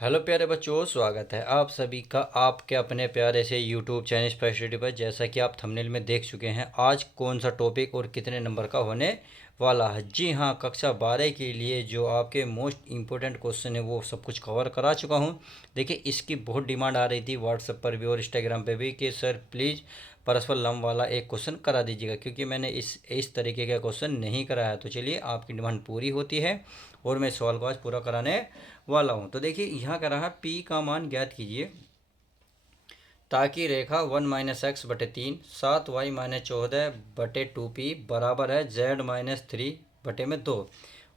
Hello प्यारे बच्चों, स्वागत है आप सभी का आपके अपने प्यारे से यूट्यूब चैनल स्पेशलिटी पर। जैसा कि आप थंबनेल में देख चुके हैं, आज कौन सा टॉपिक और कितने नंबर का होने वाला है। जी हाँ, कक्षा 12 के लिए जो आपके मोस्ट इम्पोर्टेंट क्वेश्चन है वो सब कुछ कवर करा चुका हूँ। देखिए, इसकी बहुत डिमांड आ रही थी व्हाट्सएप पर भी और इंस्टाग्राम पे भी कि सर प्लीज़ परस्पर लंब वाला एक क्वेश्चन करा दीजिएगा, क्योंकि मैंने इस तरीके का क्वेश्चन नहीं कराया। तो चलिए, आपकी डिमांड पूरी होती है और मैं सवाल को आज पूरा कराने वाला हूँ। तो देखिए, यहाँ कह रहा है पी का मान ज्ञात कीजिए ताकि रेखा 1 - x/3 7y - 14/2p बराबर है z - 3/2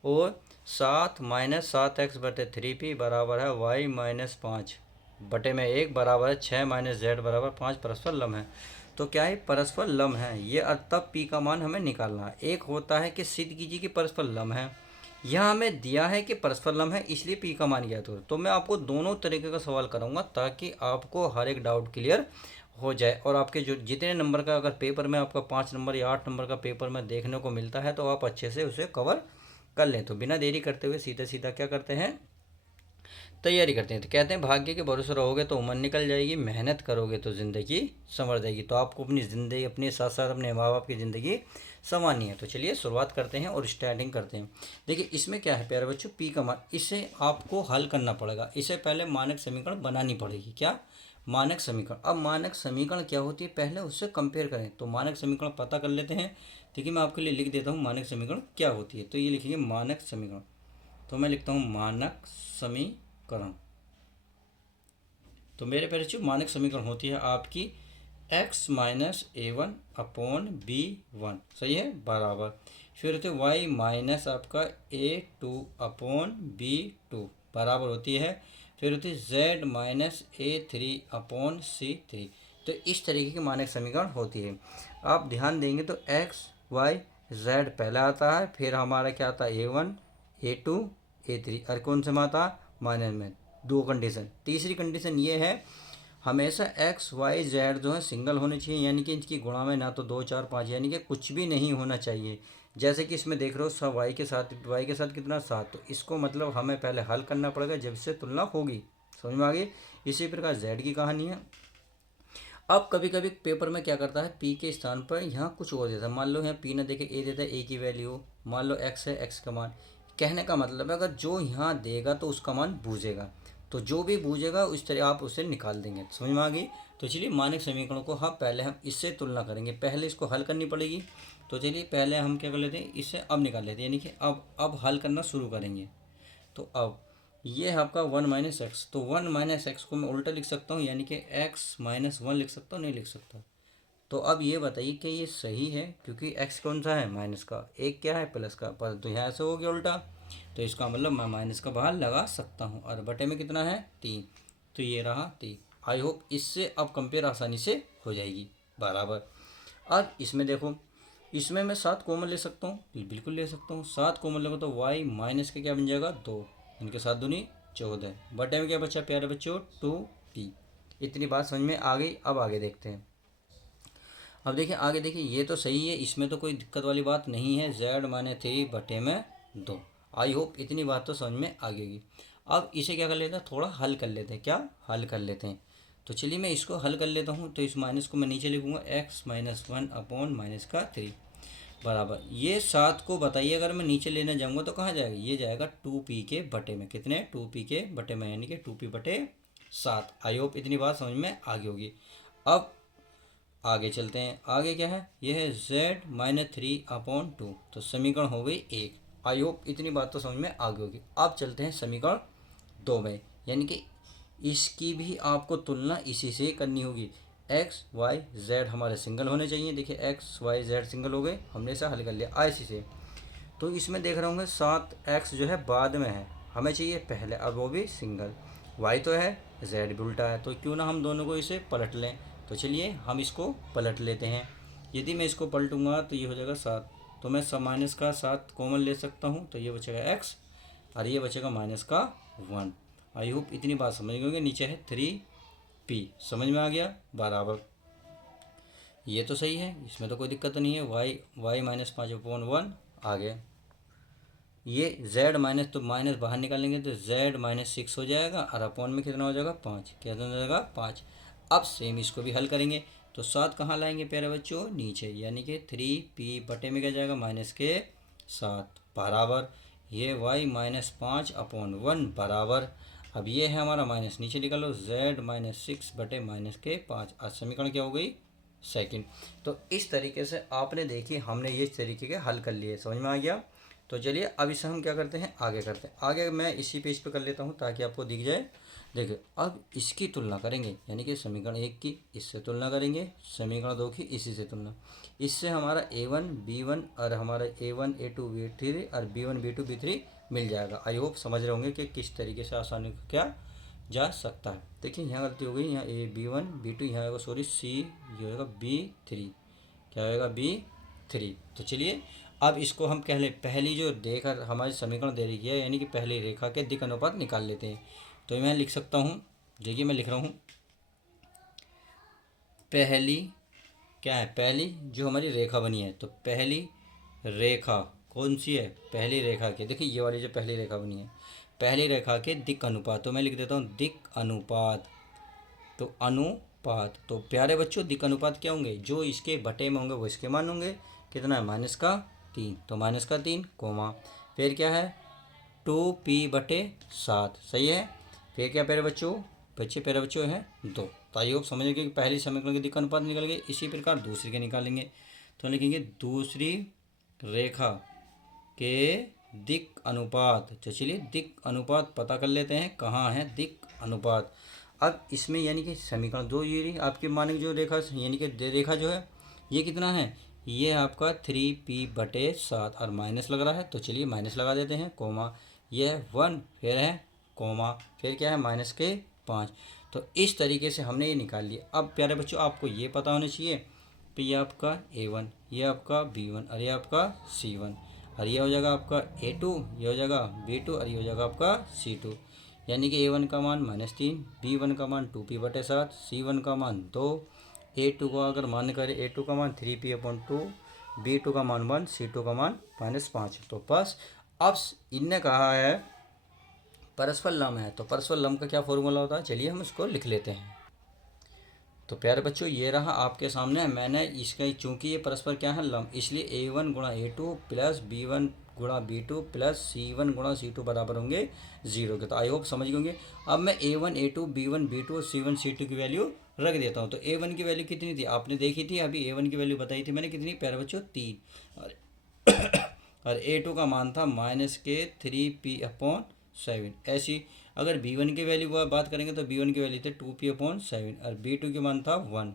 और 7 - 7x/3p बराबर है y - 5/1 बराबर है 6 - z/5 परस्पर लम्ब है। तो क्या है, परस्पर लम्ब है ये, तब पी का मान हमें निकालना है। एक होता है कि सिद्ध कीजिए कि परस्पर लम्ब है, यहाँ हमें दिया है कि परस्पर लम्ब है, इसलिए पी का मान ज्ञात हो। तो मैं आपको दोनों तरीके का सवाल कराऊंगा ताकि आपको हर एक डाउट क्लियर हो जाए। और आपके जो जितने नंबर का अगर पेपर में आपका 5 नंबर या 8 नंबर का पेपर में देखने को मिलता है तो आप अच्छे से उसे कवर कर लें। तो बिना देरी करते हुए सीधा सीधा क्या करते हैं, तैयारी करते हैं। तो कहते हैं भाग्य के भरोसे रहोगे तो उम्र निकल जाएगी, मेहनत करोगे तो ज़िंदगी संवर जाएगी। तो आपको अपनी ज़िंदगी, अपने साथ साथ अपने माँ बाप की ज़िंदगी संवारनी है। तो चलिए शुरुआत करते हैं और स्टार्टिंग करते हैं। देखिए, इसमें क्या है प्यारे बच्चों, पी का मान, इसे आपको हल करना पड़ेगा। इसे पहले मानक समीकरण बनानी पड़ेगी। क्या, मानक समीकरण। अब मानक समीकरण क्या होती है, पहले उससे कंपेयर करें। तो मानक समीकरण पता कर लेते हैं। देखिए, मैं आपके लिए लिख देता हूँ मानक समीकरण क्या होती है। तो ये लिखेंगे मानक समीकरण। तो मैं लिखता हूँ मानक समीकरण। तो मेरे प्यारे बच्चों, मानक समीकरण होती है आपकी x - a1/b1, सही है, बराबर। फिर होती है y - आपका a2/b2 बराबर होती है। फिर होती है z - a3/c3। तो इस तरीके की मानक समीकरण होती है। आप ध्यान देंगे तो x y z पहले आता है, फिर हमारा क्या आता है a1 a2 a3, और कौन से में आता है, माइनस में। दो कंडीशन। तीसरी कंडीशन ये है, हमेशा एक्स वाई जेड जो है सिंगल होने चाहिए, यानी कि इनकी गुणा में ना तो 2 4 5, यानी कि कुछ भी नहीं होना चाहिए। जैसे कि इसमें देख रहे हो सब वाई के साथ कितना 7, तो इसको मतलब हमें पहले हल करना पड़ेगा जब इससे तुलना होगी। समझ में आ गई। इसी प्रकार जेड की कहानी है। अब कभी कभी पेपर में क्या करता है, पी के स्थान पर यहाँ कुछ और देता है। मान लो यहाँ पी ना देखे ए देता है, ए की वैल्यू। मान लो एक्स है, एक्स का मान। कहने का मतलब है, अगर जो यहाँ देगा तो उसका मान बूझेगा, तो जो भी बूझेगा उस तरह आप उसे निकाल देंगे। समझ में आ गई। तो चलिए, मानक समीकरणों को पहले हम इससे तुलना करेंगे, पहले इसको हल करनी पड़ेगी। तो चलिए, पहले हम क्या कर लेते हैं, इससे अब निकाल लेते हैं, यानी कि अब हल करना शुरू करेंगे। तो अब ये है आपका 1 - x। तो 1 - x को मैं उल्टा लिख सकता हूँ, यानी कि x - 1 लिख सकता हूँ, नहीं लिख सकता। तो अब ये बताइए कि ये सही है, क्योंकि x कौन सा है, माइनस का, एक क्या है, प्लस का, पर तो यहाँ ऐसे हो गया उल्टा। तो इसका मतलब मैं माइनस का बाहर लगा सकता हूँ, और बटे में कितना है 3। तो ये रहा 3। आई होप इससे अब कंपेयर आसानी से हो जाएगी, बराबर। अब इसमें देखो, इसमें मैं 7 कॉमन ले सकता हूँ, बिल्कुल ले सकता हूँ। 7 कॉमन लेगा तो y माइनस के क्या बन जाएगा 2, इनके 7 दूनी 14, बटे में क्या बचा प्यारे बच्चों 2p। इतनी बात समझ में आ गई। अब आगे देखते हैं। अब देखिए आगे, देखिए ये तो सही है, इसमें तो कोई दिक्कत वाली बात नहीं है। z - 3 बटे में 2। आई होप इतनी बात तो समझ में आ गई होगी। अब इसे क्या कर लेते हैं, थोड़ा हल कर लेते हैं। क्या, हल कर लेते हैं। तो चलिए मैं इसको हल कर लेता हूँ। तो इस माइनस को मैं नीचे लिखूँगा, x - 1/-3 बराबर। ये 7 को बताइए, अगर मैं नीचे लेने जाऊँगा तो कहाँ जाएगा, ये जाएगा 2p के बटे में। कितने, 2p के बटे में, यानी कि 2p/7। आई होप इतनी बात समझ में आ गई होगी। अब आगे चलते हैं। आगे क्या है, ये है z - 3/2। तो समीकरण हो गई 1। आई होप इतनी बात तो समझ में आ गई होगी। अब चलते हैं समीकरण 2 में, यानी कि इसकी भी आपको तुलना इसी से करनी होगी। एक्स वाई जेड हमारे सिंगल होने चाहिए। देखिए एक्स वाई जेड सिंगल हो गए, हमने इसे हल कर लिया इसी से। तो इसमें देख रहे होंगे 7x जो है बाद में है, हमें चाहिए पहले, और वो भी सिंगल। y तो है, z भी उल्टा है, तो क्यों ना हम दोनों को इसे पलट लें। तो चलिए हम इसको पलट लेते हैं। यदि मैं इसको पलटूंगा तो ये हो जाएगा 7। तो मैं सब माइनस का 7 कॉमन ले सकता हूँ, तो ये बचेगा x, और ये बचेगा माइनस का 1। आई होप इतनी बात समझ गए होंगे। नीचे है 3p, समझ में आ गया, बराबर। ये तो सही है, इसमें तो कोई दिक्कत नहीं है। y - 5/1 आ गया। ये z माइनस, तो माइनस बाहर निकालेंगे तो z-6 हो जाएगा और अपॉन में कितना हो जाएगा 5, कितना हो जाएगा 5। अब सेम इसको भी हल करेंगे तो 7 कहाँ लाएंगे प्यारे बच्चों, नीचे, यानी कि 3p बटे में क्या जाएगा -7 बराबर ये y-5 अपॉन 1 बराबर, अब ये है हमारा माइनस, नीचे निकालो z-6 बटे -5। आज समीकरण क्या हो गई, सेकंड। तो इस तरीके से आपने देखिए हमने ये इस तरीके के हल कर लिए, समझ में आ गया। तो चलिए अब इसे हम क्या करते हैं, आगे करते हैं। आगे मैं इसी पेज पे कर लेता हूँ ताकि आपको दिख जाए। देखिए अब इसकी तुलना करेंगे, यानी कि समीकरण 1 की इससे तुलना करेंगे, समीकरण 2 की इसी से तुलना। इससे हमारा a1 b1 और हमारा a1 a2 b3 और b1 b2 b3 मिल जाएगा। आई होप समझ रहे होंगे कि किस तरीके से आसानी से क्या जा सकता है। देखिए यहाँ गलती हो गई, यहाँ a b1 b2, यहाँ होगा सॉरी c, ये होगा b3, क्या होगा b3। तो चलिए अब इसको हम कह ले, पहली जो रेखा हमारी समीकरण दे रही है, यानी कि पहली रेखा के दिक् अनुपात निकाल लेते हैं। तो मैं लिख सकता हूँ, देखिए मैं लिख रहा हूँ, पहली क्या है, पहली जो हमारी रेखा बनी है, तो पहली रेखा कौन सी है, पहली रेखा के, देखिए ये वाली जो पहली रेखा बनी है, पहली रेखा के दिक् अनुपात, तो मैं लिख देता हूँ दिक् अनुपात। तो अनुपात, तो प्यारे बच्चों दिक् अनुपात क्या होंगे, जो इसके बटे में होंगे वो इसके मान होंगे, कितना है -3, तो -3 कोमा, फिर क्या है 2p/7, सही है। फिर क्या प्यारे बच्चों, प्यारे बच्चों है 2। तो आइए आप समझेंगे कि पहली समीकरण के दिक् अनुपात निकल गए, इसी प्रकार दूसरी के निकालेंगे। तो लिखेंगे दूसरी रेखा के दिक् अनुपात। तो चलिए दिक् अनुपात पता कर लेते हैं, कहाँ है दिक् अनुपात। अब इसमें यानी कि समीकरण 2 ये आपके माने जो रेखा, यानी कि रेखा जो है ये कितना है, ये आपका 3p/7 और माइनस लग रहा है, तो चलिए माइनस लगा देते हैं, कोमा, ये है 1, फिर है कोमा, फिर क्या है -5। तो इस तरीके से हमने ये निकाल लिया। अब प्यारे बच्चों आपको ये पता होना चाहिए कि ये आपका a1, ये आपका b1 और ये आपका c1, और ये हो जाएगा आपका a2, ये हो जाएगा b2 और ये हो जाएगा आपका c2। यानी कि a1 का मान -3, b1 का मान 2p/7, c1 का मान 2, a2 का अगर मान करें, a2 का मान 3p/2, b2 का मान 1, c2 का मान -5। तो बस अब इनने कहा है परस्पर लंब है, तो परस्पर लंब का क्या फॉर्मूला होता है, चलिए हम इसको लिख लेते हैं। तो प्यारे बच्चों ये रहा आपके सामने, मैंने इसका चूंकि ये परस्पर क्या है लंब, इसलिए a1 गुणा a2 प्लस b1 गुणा b2 प्लस c1 गुणा c2 बराबर होंगे 0 के। तो आई होप समझ गए होंगे। अब मैं a1 a2 b1 b2 और c1 c2 की वैल्यू रख देता हूँ। तो a1 की वैल्यू कितनी थी आपने देखी थी, अभी a1 की वैल्यू बताई थी मैंने कितनी, प्यारे बच्चों 3, और a2 का मान था -3p/7। ऐसी अगर b1 की वैल्यू बात करेंगे तो b1 की वैल्यू थे 2p/7 और b2 की मान था 1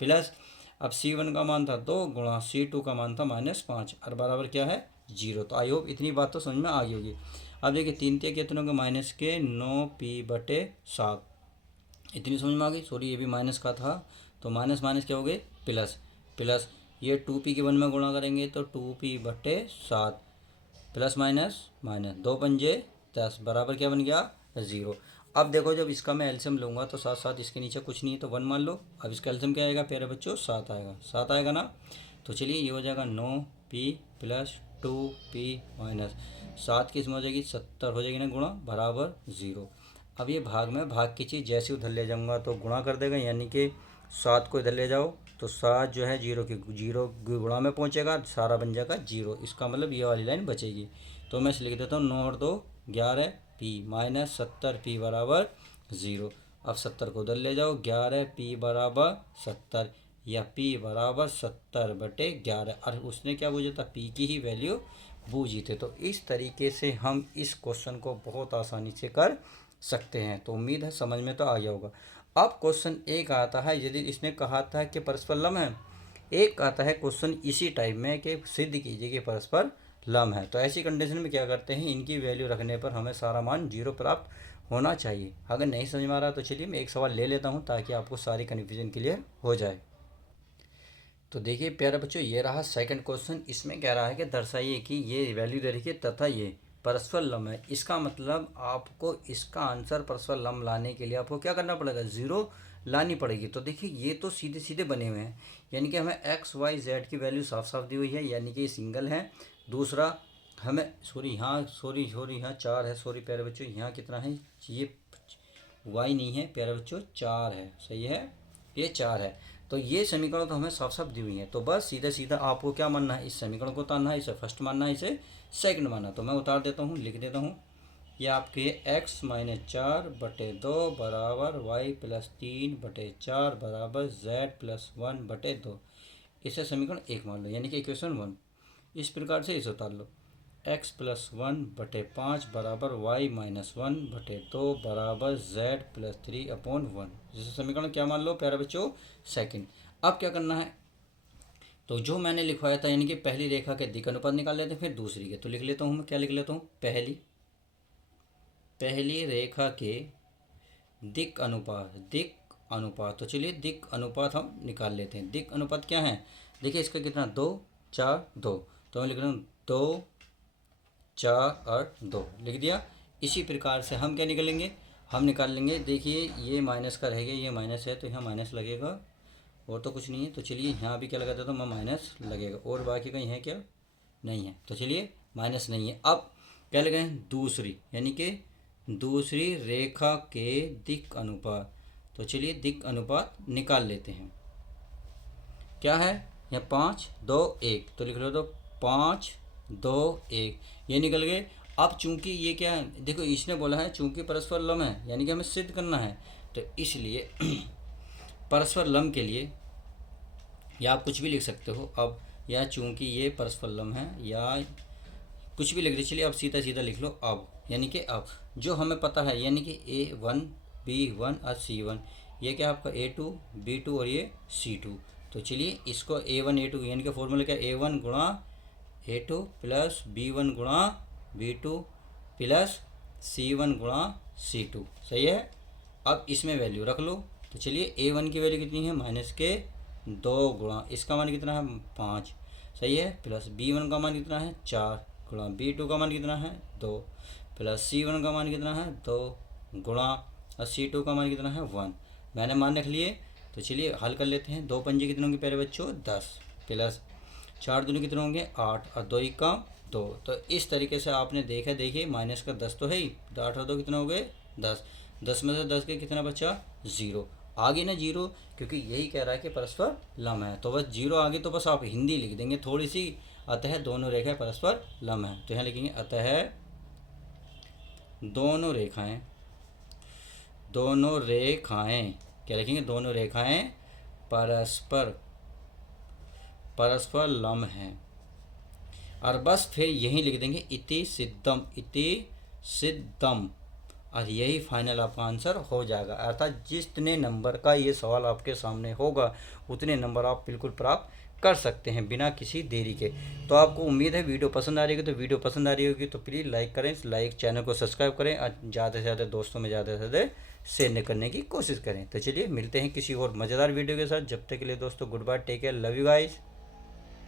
प्लस, अब c1 का मान था 2 गुणा c2 का मान था -5 और बराबर क्या है 0। तो आई होप इतनी बात तो समझ में आ गई होगी। अब देखिए 3 कितने होंगे -9p/7, इतनी समझ में आ गई। सॉरी ये भी माइनस का था, तो माइनस माइनस क्या हो गए प्लस, प्लस ये 2p के 1 में गुणा करेंगे तो 2p/7 प्लस माइनस माइनस 2 पंजे 10 बराबर क्या बन गया 0। अब देखो जब इसका मैं एल्शियम लूँगा तो साथ साथ इसके नीचे कुछ नहीं है तो 1 मान लो। अब इसका एल्शियम क्या आएगा प्यारे बच्चों 7 आएगा, 7 आएगा ना। तो चलिए ये हो जाएगा 9p प्लस 2p माइनस 7 की इसमें हो जाएगी 70 हो जाएगी ना गुणा बराबर 0। अब ये भाग में भाग की चीज़ जैसे उधर ले जाऊँगा तो गुणा कर देगा, यानी कि 7 को इधर ले जाओ तो 7 जो है 0 की गुणा में पहुँचेगा, सारा बन जाएगा 0। इसका मतलब ये वाली लाइन बचेगी। तो मैं इसे लिख देता हूँ 9 और 2 11p माइनस 70p बराबर 0। अब 70 को उधर ले जाओ, 11p बराबर 70 या p बराबर 70/11, और उसने क्या पूछा था p की ही वैल्यू बूझी थे। तो इस तरीके से हम इस क्वेश्चन को बहुत आसानी से कर सकते हैं। तो उम्मीद है समझ में तो आ गया होगा। अब क्वेश्चन एक आता है, यदि इसने कहा था कि परस्पर लंब है, एक आता है क्वेश्चन इसी टाइप में कि सिद्ध कीजिए कि परस्पर लंब है। तो ऐसी कंडीशन में क्या करते हैं, इनकी वैल्यू रखने पर हमें सारा मान 0 प्राप्त होना चाहिए। अगर नहीं समझ में आ रहा तो चलिए मैं एक सवाल ले लेता हूँ ताकि आपको सारी कन्फ्यूजन क्लियर हो जाए। तो देखिए प्यारे बच्चों ये रहा सेकंड क्वेश्चन। इसमें कह रहा है कि दर्शाइए कि ये वैल्यू दे रखी है तथा ये परस्पर लंब है। इसका मतलब आपको इसका आंसर परस्पर लंब लाने के लिए आपको क्या करना पड़ेगा, 0 लानी पड़ेगी। तो देखिए ये तो सीधे सीधे बने हुए हैं, यानी कि हमें x y z की वैल्यू साफ साफ दी हुई है, यानी कि ये सिंगल है। दूसरा हमें सॉरी यहाँ 4 है, सॉरी प्यारे बच्चों, यहाँ कितना है, ये y नहीं है प्यारे बच्चों, 4 है, सही है, ये 4 है। तो ये समीकरण तो हमें साफ साफ दी हुई है, तो बस सीधा सीधा आपको क्या मानना है, इस समीकरण को उतारना है, इसे फर्स्ट मानना है, इसे सेकंड मानना। तो मैं उतार देता हूँ, लिख देता हूँ, ये आपके x-4/2 बराबर y+3/4 बराबर z+1/2, इसे समीकरण 1 मान लो, यानी कि इक्वेशन 1। इस प्रकार से इसे उतार लो, x+1/5 बराबर y-1/2 बराबर z+3/1, जिसे समीकरण क्या मान लो प्यारे बच्चों, सेकंड। अब क्या करना है, तो जो मैंने लिखवाया था, यानी कि पहली रेखा के दिक् अनुपात निकाल लेते हैं, फिर दूसरी के, तो लिख लेता हूँ मैं, क्या लिख लेता हूँ, पहली रेखा के दिक् अनुपात। तो चलिए दिक् अनुपात हम निकाल लेते हैं। दिक् अनुपात क्या है, देखिए इसका कितना, 2 4 2, तो मैं लिख रहा हूँ 2 4 और 2, लिख दिया। इसी प्रकार से हम क्या निकालेंगे, हम निकाल लेंगे, देखिए ये माइनस का रहेगा, ये माइनस है तो यहाँ माइनस लगेगा, और तो कुछ नहीं है, तो चलिए यहाँ भी क्या लगा देता हूँ मैं, माइनस लगेगा, और बाकी कहीं है क्या, नहीं है, तो चलिए माइनस नहीं है। अब क्या लगाएं, दूसरी, यानी कि दूसरी रेखा के दिक् अनुपात। तो चलिए दिक् अनुपात निकाल लेते हैं, क्या है, यहाँ 5 2 1, तो लिख लो, तो 5 2 1, ये निकल गए। अब चूंकि ये क्या है, देखो इसने बोला है चूंकि परस्पर लंब है, यानी कि हमें सिद्ध करना है, तो इसलिए परस्पर लंब के लिए, या आप कुछ भी लिख सकते हो अब, या चूंकि ये परस्पर लंब है, या कुछ भी लिख लीजिए, चलिए अब सीधा सीधा लिख लो अब, यानी कि अब जो हमें पता है, यानी कि A1 B1 और C1, ये क्या आपका A2 B2 और ये C2। तो चलिए इसको A1 A2, यानी कि फॉर्मूला क्या, A1 गुणा A2 प्लस B1 गुणा B2 प्लस C1 गुणा C2, सही है। अब इसमें वैल्यू रख लो, तो चलिए A1 की वैल्यू कितनी है, -2 गुणा इसका मान कितना है 5, सही है, प्लस B1 का मान कितना है 4 गुणा B2 का मान कितना है 2 प्लस C1 का मान कितना है 2 गुणा और C2 का मान कितना है 1, मैंने मान रख लिए। तो चलिए हल कर लेते हैं, 2 पंजे कितने होंगे प्यारे बच्चों, 10 प्लस 4 दूनी कितने होंगे 8 और 2 का 2। तो इस तरीके से आपने देखा, देखिए माइनस का 10 तो है ही, 8 और 2 कितने हो गए 10, 10 में से 10 के कितना बचा 0, आगे ना 0, क्योंकि यही कह रहा है कि परस्पर लंब है, तो बस 0 आगे तो बस आप हिंदी लिख देंगे थोड़ी सी, अतः दोनों रेखाएं परस्पर लंब है, तो यहाँ लिखेंगे अतः दोनों रेखाएं क्या लिखेंगे, दोनों रेखाएं परस्पर लंब हैं, और बस फिर यही लिख देंगे इति सिद्धम, और यही फाइनल आपका आंसर हो जाएगा। अर्थात जितने नंबर का ये सवाल आपके सामने होगा उतने नंबर आप बिल्कुल प्राप्त कर सकते हैं बिना किसी देरी के। तो आपको उम्मीद है वीडियो पसंद आ रही होगी, तो वीडियो पसंद आ रही होगी तो प्लीज़ लाइक करें, चैनल को सब्सक्राइब करें, और ज़्यादा से ज़्यादा दोस्तों में ज़्यादा से ज़्यादा शेयर करने की कोशिश करें। तो चलिए मिलते हैं किसी और मज़ेदार वीडियो के साथ, जब तक के लिए दोस्तों good bye, take care, love you guys.